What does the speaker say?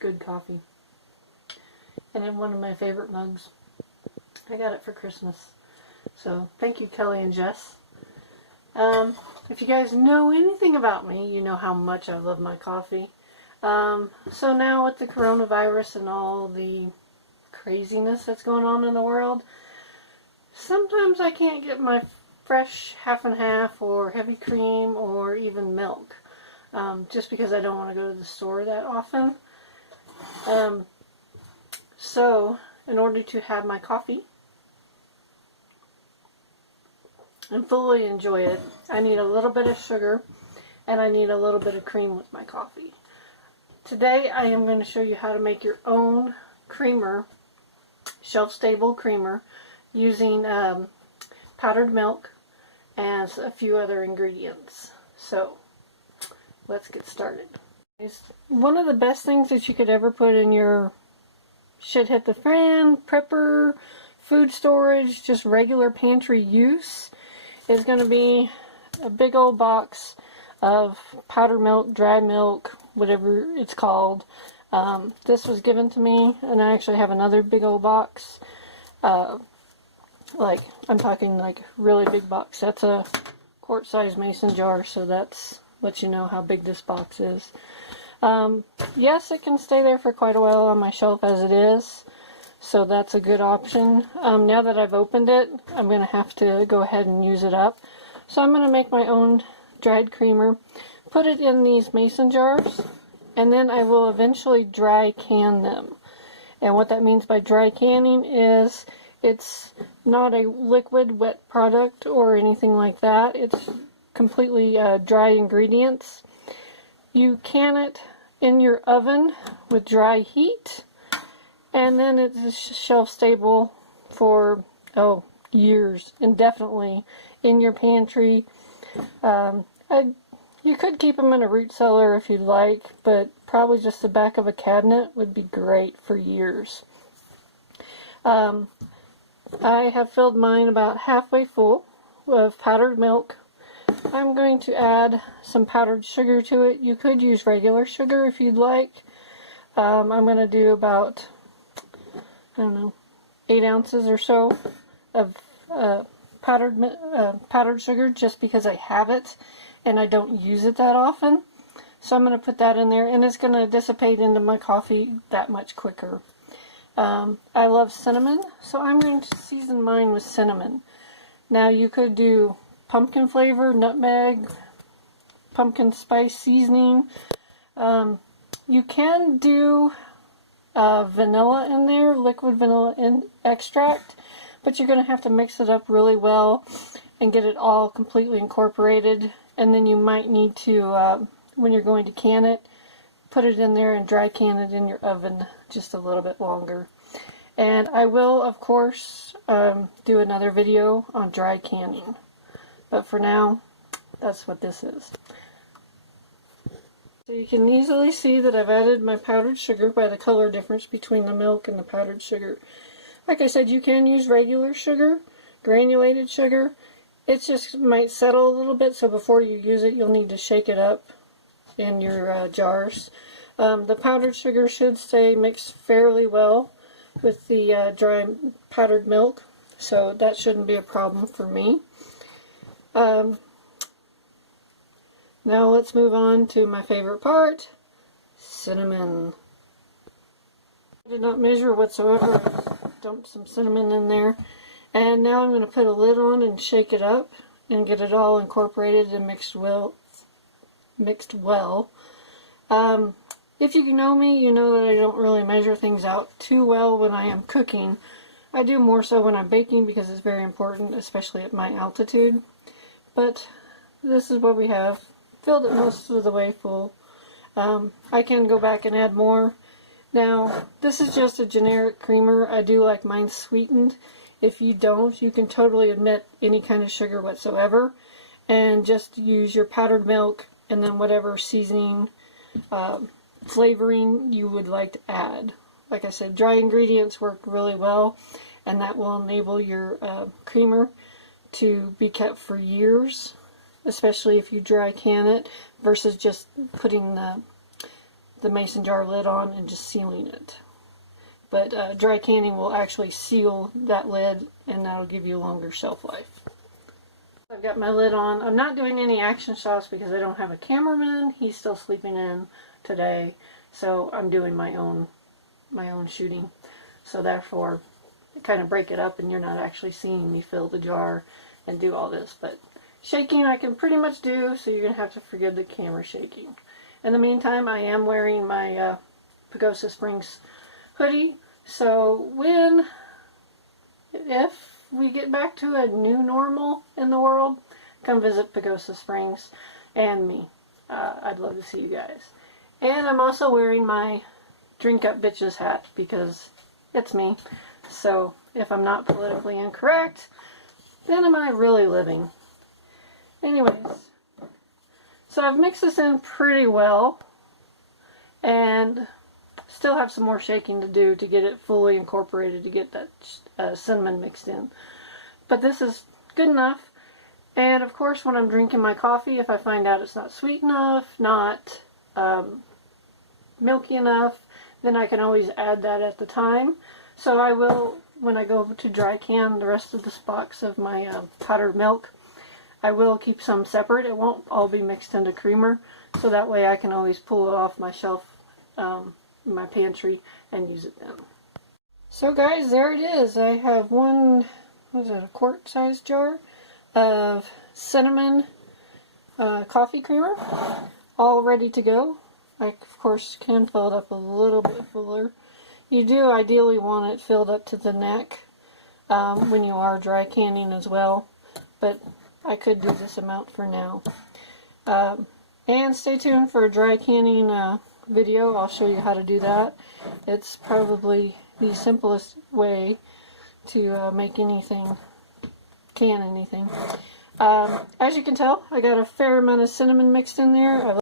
good coffee. And in one of my favorite mugs. I got it for Christmas. So thank you, Kelly and Jess. If you guys know anything about me, you know how much I love my coffee. So now with the coronavirus and all the craziness that's going on in the world, sometimes I can't get my fresh half and half or heavy cream or even milk, just because I don't want to go to the store that often. So in order to have my coffee and fully enjoy it, I need a little bit of sugar and I need a little bit of cream with my coffee. Today I am going to show you how to make your own creamer, shelf-stable creamer, using powdered milk and a few other ingredients. So let's get started. One of the best things that you could ever put in your shit hit the fan, prepper, food storage, just regular pantry use is going to be a big old box of powdered milk, dry milk, whatever it's called. This was given to me, and I actually have another big old box. Like, I'm talking like really big box. That's a quart-sized mason jar, so that's lets you know how big this box is. Yes, it can stay there for quite a while on my shelf as it is, so that's a good option. Now that I've opened it, I'm going to have to go ahead and use it up. So I'm going to make my own dried creamer, put it in these mason jars, and then I will eventually dry can them. And what that means by dry canning is it's not a liquid wet product or anything like that. It's completely dry ingredients. You can it in your oven with dry heat, and then it's shelf stable for years, indefinitely, in your pantry. You could keep them in a root cellar if you'd like, but probably just the back of a cabinet would be great for years. I have filled mine about halfway full with powdered milk. I'm going to add some powdered sugar to it. You could use regular sugar if you'd like. I'm going to do about, 8 ounces or so of powdered sugar, just because I have it and I don't use it that often. So I'm going to put that in there, and it's going to dissipate into my coffee that much quicker. I love cinnamon, so I'm going to season mine with cinnamon. Now you could do pumpkin flavor, nutmeg, pumpkin spice seasoning. You can do vanilla in there, liquid vanilla extract, but you're going to have to mix it up really well and get it all completely incorporated. And then you might need to, when you're going to can it, put it in there and dry can it in your oven just a little bit longer. And I will, of course, do another video on dry canning. But for now, that's what this is. So you can easily see that I've added my powdered sugar by the color difference between the milk and the powdered sugar. Like I said, you can use regular sugar, granulated sugar. It just might settle a little bit, so before you use it, you'll need to shake it up in your jars. The powdered sugar should stay mixed fairly well with the dry powdered milk, so that shouldn't be a problem for me. Now let's move on to my favorite part, cinnamon. I did not measure whatsoever. I dumped some cinnamon in there. And now I'm going to put a lid on and shake it up and get it all incorporated and mixed well. If you know me, you know that I don't really measure things out too well when I am cooking. I do more so when I'm baking because it's very important, especially at my altitude. But this is what we have. Filled it most of the way full. I can go back and add more. Now, this is just a generic creamer. I do like mine sweetened. If you don't, you can totally omit any kind of sugar whatsoever and just use your powdered milk and then whatever seasoning, flavoring you would like to add. Like I said, dry ingredients work really well, and that will enable your creamer to be kept for years, especially if you dry can it versus just putting the mason jar lid on and just sealing it. But dry canning will actually seal that lid, and that'll give you a longer shelf life. I've got my lid on. I'm not doing any action shots because I don't have a cameraman. He's still sleeping in today, so I'm doing my own shooting. So therefore, I kind of break it up, and you're not actually seeing me fill the jar and do all this. But shaking I can pretty much do, so you're gonna have to forgive the camera shaking. In the meantime, I am wearing my Pagosa Springs hoodie, so if we get back to a new normal in the world, come visit Pagosa Springs and me. I'd love to see you guys. And I'm also wearing my Drink Up Bitches hat because it's me. So if I'm not politically incorrect, then am I really living? Anyways, so I've mixed this in pretty well, and still have some more shaking to do to get it fully incorporated, to get that cinnamon mixed in. But this is good enough. And of course, when I'm drinking my coffee, if I find out it's not sweet enough, not milky enough, then I can always add that at the time. So I will, when I go to dry can the rest of this box of my powdered milk, I will keep some separate. It won't all be mixed into creamer, so that way I can always pull it off my shelf in my pantry and use it then. So guys, there it is. I have one, what is it, a quart-sized jar of cinnamon coffee creamer, all ready to go. I, of course, can fill it up a little bit fuller. You do ideally want it filled up to the neck when you are dry canning as well, but I could do this amount for now. And stay tuned for a dry canning video. I'll show you how to do that. It's probably the simplest way to make anything, can anything. As you can tell, I got a fair amount of cinnamon mixed in there.